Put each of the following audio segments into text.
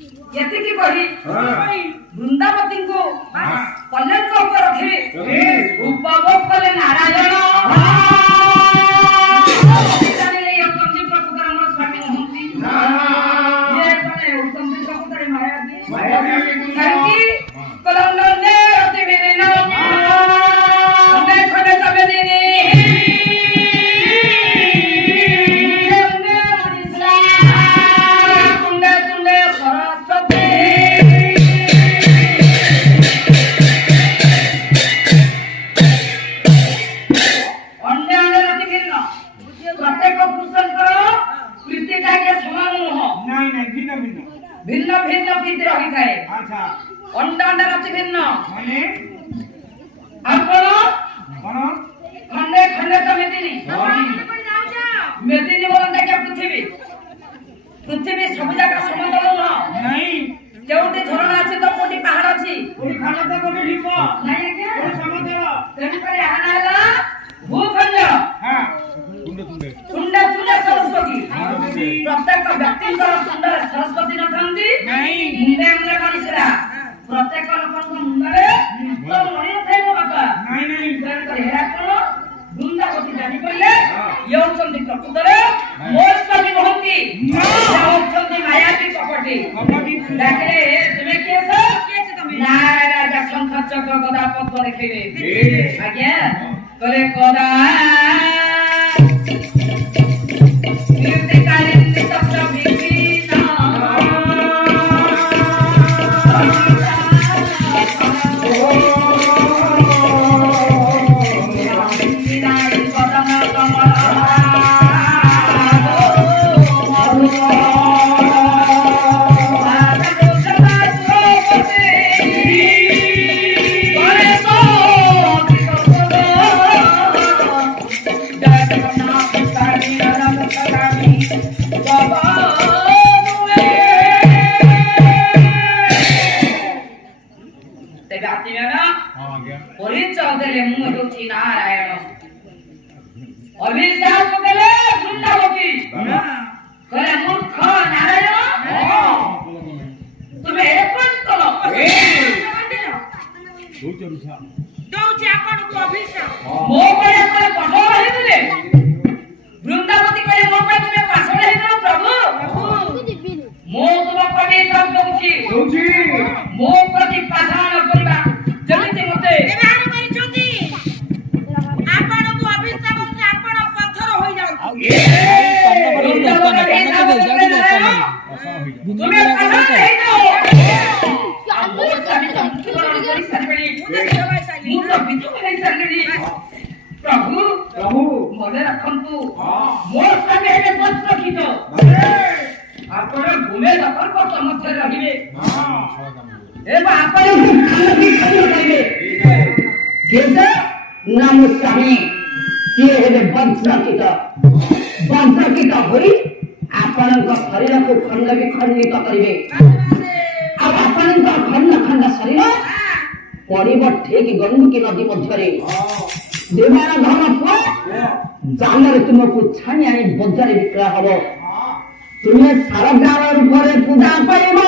यतिकी कही वृंदावती को पलंक ऊपर रखे उपभोग कले नारायण जानिले उत्तम जी प्रभु हमर स्वामी हंती ये कने उत्तम जी प्रभु करे माया दी काकी कलंग ने अति विनय अंदे खडे तबे दिनी भिन्न भिन्न प्रीति रही थाए अच्छा अंडा अंडा रति भिन्न माने आपण खंडे खंडे तो मेदिनी मेदिनी बोलता क्या पृथ्वी पृथ्वी सब जगह समतल नहीं केउटी झरना अछि तो कोटी पहाड़ अछि कोटी खाना तो कोटी ढिप नहीं क्या कोटी समतल तेन करे आनाला भूखंड हां तुंडे तुंडे सरस्वती प्रत्येक व्यक्ति को तुंडे सरस्वती न थांदी नहीं मुंडे मुंडे मनुष्यरा प्रत्येक लोक मुंडे तो मणि थे मो बाबा नहीं नहीं तेन करे हेरा कोन वृंदावती जानि पले यौचंदी प्रकृतरे मोर स्वामी होंती यौचंदी माया की कपटी डाकरे तुमे केस तुमे नारायण का शंख चक्र गदा पद्म देखेबे आज्ञा करे कोदा नारायण अभिशाप देले वृंदावती करे मूर्ख नारायण तुमे एकन कलो दौचे आपण को अभिशाप मो करे करे कठोर हे दिले वृंदावती करे मो पे तुमे पासण हे दिलो प्रभु मो तुम कबे सब दौची मो प्रति पाषाण करबा जमिति मते प्रभु प्रभु मने रखंतु मोर संगे हे वस्त्र खितो आपण घुमे दपर को समस्या रहिबे एबा आपण खाली खाली रहिबे कैसे नाम स्वामी ये हे वस्त्र खितो होई आपण को शरीर को खंड विखंडित करिवे अब आपण को खंड खंड शरीर पड़िब ठीक गंडकी नदी मध्यरे देवार धन जान तुमको छाणी आनी बजारे विक्रय हब तुम्हें सारगार रूप पूजा पाइब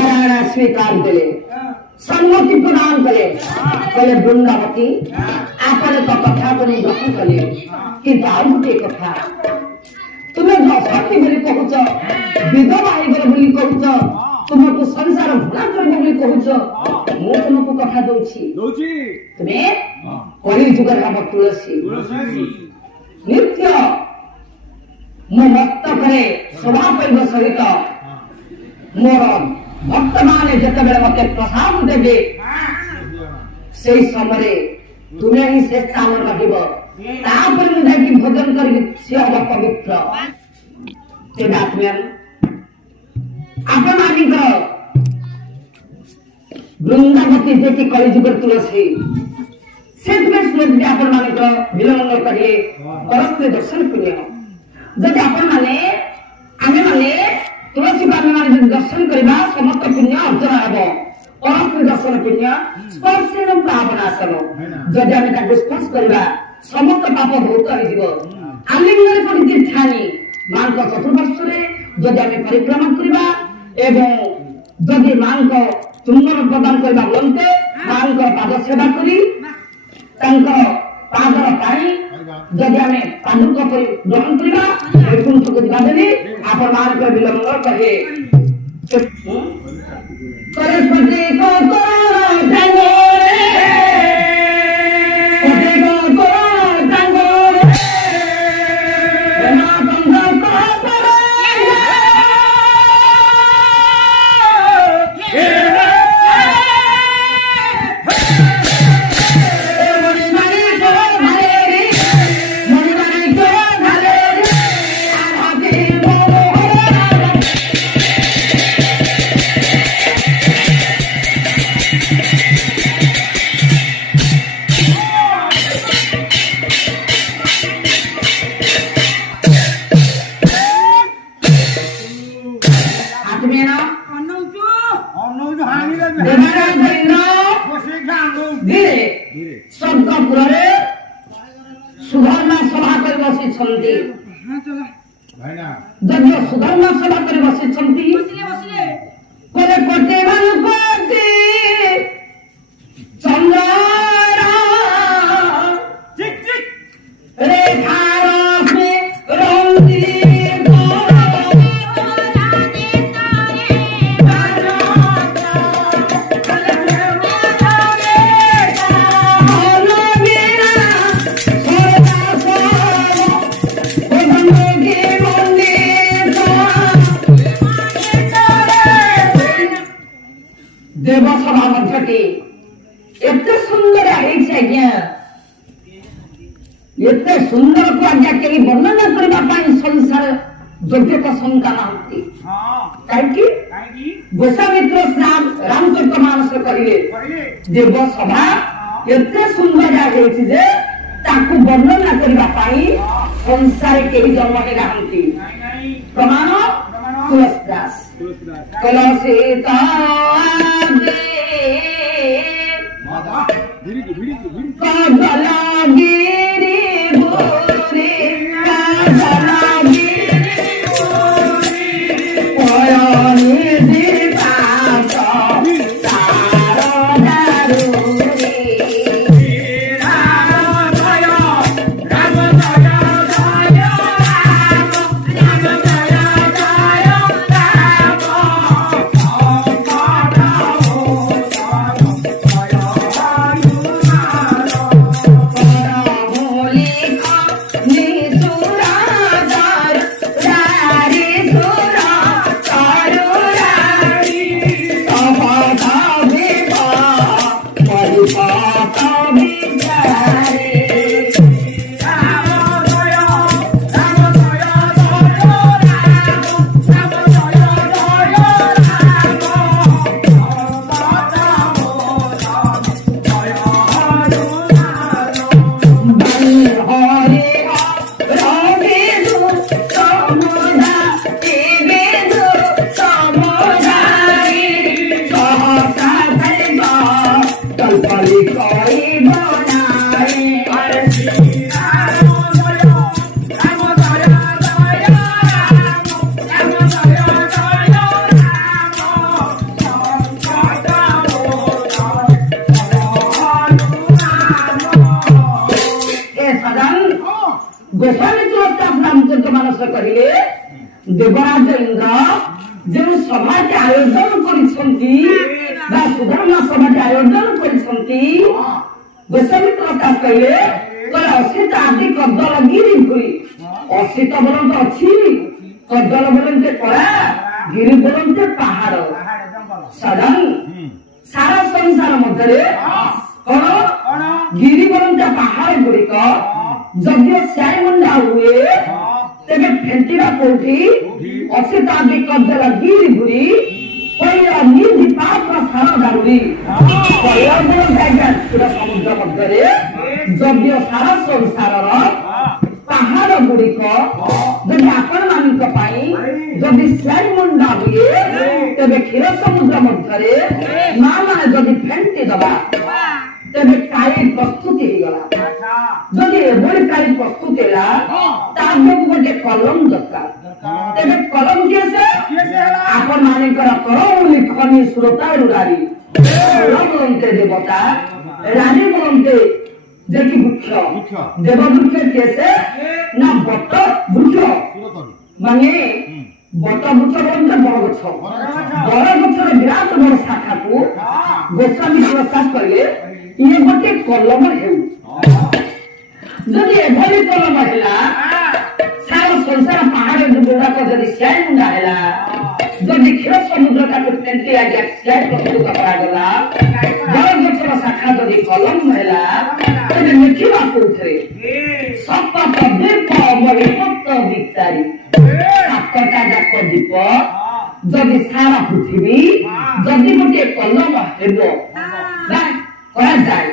नारायण स्वीकार कले सम्मति प्रदान कले कले वृंदावती आपने तो कथा को नहीं ग्रहण कले किंतु आउ गोटे कथा तुम्हें दशरथी बोली कहूच विधवा होगले बोली कहूच तुमको संसार भुला करबो बोली कहूच मो तुमको कथा दउछि तुम्हें कली जुगर हम तुलसी नित्य मो भक्त करे सभा पैब सहित मोर भक्त माने जते बेले मते प्रसाद देबे सेई समय तुम्हें ही से काम रहिबो तापर मु जाकी भोजन करबी से हब पवित्र ते बात में आपण मानी करो वृंदावती जेकी कली जुगर तुलसी से तुम्हें सुन आपण माने तो विलंब करिए परस्ते दर्शन पुण्य जदि आपण माने आमे माने तुलसी बाबा माने दर्शन करबा समस्त पुण्य अर्जन हबो परस्ते दर्शन पुण्य स्पर्शेन पावनासन जदि आमे ताको स्पर्श करबा समस्त पाप धौत हो जीव आलिंगन पड़ी ठानी मान को चतुर्वर्ष रे जदि आम परिक्रमा करवा एवं जदि मां को चुंबन प्रदान करवा बोलते मां को पाद सेवा करी पादर पानी जदि आम पादुक ग्रहण करवा वैकुंठ को दिवा देवी आप मान को विलंब कहे सरस्वती को सुधर्मा सभा कर बसी जब सुधर्मा सभा कर बसी देवसभा मध्यटी एते सुंदर आज्ञा एते सुंदर को आज्ञा के वर्णना करने संसार योग्यता शंका नहांती कहीं गोसामित्र स्नान रामचरित मानस करिले देवसभा एते सुंदर आगे जे ताकू वर्णना करने संसार के जन्म नहांती प्रमाण तुलसीदास कलसीता देवराज इंद्र जो सभा के आयोजन सुधर्मा सभा के आयोजन गोस्वामित्र कहले असित आदि कदल गिरी भूरी असित बोलते अच्छी कदल बोलते कला गिरी बोलते पहाड़ सदन सारा संसार मध्य कौन गिरी बोलते पहाड़ गुड़िक जदि स्याई मुंडा हुए तेरे फेंटीरा कोठी असित आदि कदल गिरी भूरी कोई निधि पाप का सारा दारुरी पूरा समुद्र मध्य जदि सारा संसार पहाड़ गुड़िक जब आपण मान जदि स्याई मुंडा हुए तेरे क्षीर समुद्र मध्य माँ मैंने जदि फेंटी दबा तेरे काई प्रस्तुति गला जदि एभली काई प्रस्तुति गोटे कलम दरकार तेरे कलम कैसे ହେଲା आपन मानिकर कलम लिखनी श्रोता रुरारी कलम बोलते देवता रानी बोलते जेकी वृक्ष देव वृक्ष कैसे ना बट वृक्ष माने बट वृक्ष बोलते बड़ गछ बड़ गछर विराट बड़ शाखा को गोस्वामी प्रकाश करले ये गोटे कलम हेउ जदि एभली कलम हैला सारा संसार पहाड़ गुड़ा को जदि स्याय मुंडा हैला जदि क्षीर समुद्र का पेंटे आ गया स्याय प्रस्तुत करा गला बड़ गछर शाखा जदि कलम हैला तबे लिखिबा कोथरे सप्त दीप मरिपत वितारी सातटा जाक दीप जदि सारा पृथ्वी जदि गोटे कलम हेबो ना करा जाए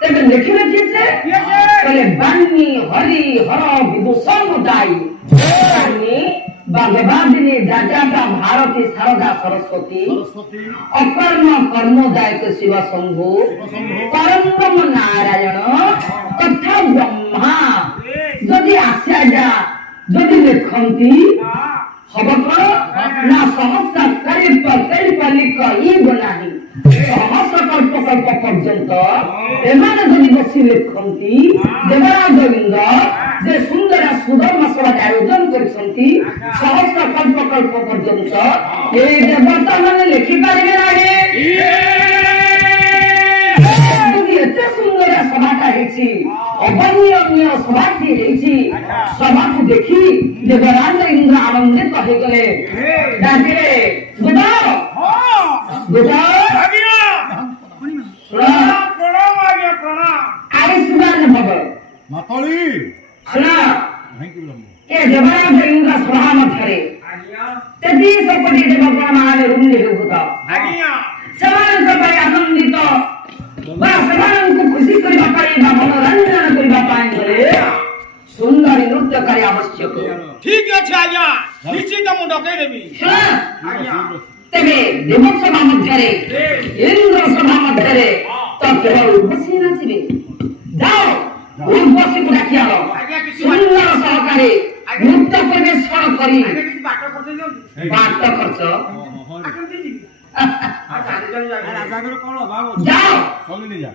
तेरे लिखिबे किसे कहले बानी हरि हर विदूषण दाई बानी भगवादिनी जाजाता भारती शारदा सरस्वती अकर्म कर्म दायित्व शिव शंभु परम नारायण तथा ब्रह्मा जदि आस्या जा जदि लिखंती हब ना सहस्र कल्प लिख ई बनाही सहस्र कल्प पर्यंत एमाने जदि बसी लिखंती देवराज इंद्र जे सुंदर सुधर्म सभा आयोजन करिसंती सहस्र कल्प पर्यंत ए देवता माने लिखि पारिबे नाही एते सुंदर सभाटा हेछि अवर्णनीय सभाटी हेछि सभाକୁ ଦେଖି ଦେବରାଜ ଇନ୍ଦ୍ର ଆନନ୍ଦିତ ହୋଇଗଲେ ଡାକିଲେ ବୁଝାଅ ବୁଝାଅ ଆଜ୍ଞା ପ୍ରଣାମ ଆଜ୍ଞା ପ୍ରଣାମ ଆୟୁଷ୍ମାନ ଭବ ମାତଳି ଶୁଣ ଥ୍ୟାଙ୍କ ୟୁ ଏ ଦେବରାଜ ଇନ୍ଦ୍ର ସଭା ମଧ୍ୟରେ ଆଜ୍ଞା ତେଦି ସପଟି ଦେବଗଣମାନେ ରୁଣ୍ଡି ହେଉତ ଆଜ୍ଞା ସେମାନଙ୍କ ପାଇଁ ଆନନ୍ଦିତ ବା ସେମାନଙ୍କୁ ଖୁସି କରିବା ପାଇଁ ବା ମନୋରଞ୍ଜନ କରିବା ପାଇଁ ଗଲେ ସୁନ୍ଦରୀ ନୃତ୍ୟକାରୀ ଆବଶ୍ୟକ ଠିକ ଅଛି ଆଜ୍ଞା ନିଶ୍ଚିତ ମୁଁ ଡକେଇ ଦେବି ଶୁଣ ଆଜ୍ଞା ତେବେ ଦେବସଭା ମଧ୍ୟରେ ଇନ୍ଦ୍ର ସଭା ମଧ୍ୟରେ ତ କେବଳ ଉର୍ବଶୀ ନାଚିବେ ଯାଅ ଉର୍ବଶୀକୁ ଡାକି ଆଣ ସୁନ୍ଦର ସହକାରେ ନୃତ୍ୟ ପରିବେଷଣ କରି ଆଜ୍ଞା କିଛି ବାଟ ଖର୍ଚ୍ଚ ଦିଅନ୍ତୁ ବାଟ ଖର୍ଚ୍ଚ କେମିତି ଯିବି ଆଉ ଚାଲି ଚାଲି ଯାଇ ରାଜାଙ୍କର କଣ ଅଭାବ ଯାଅ ଚଲିନି ଯା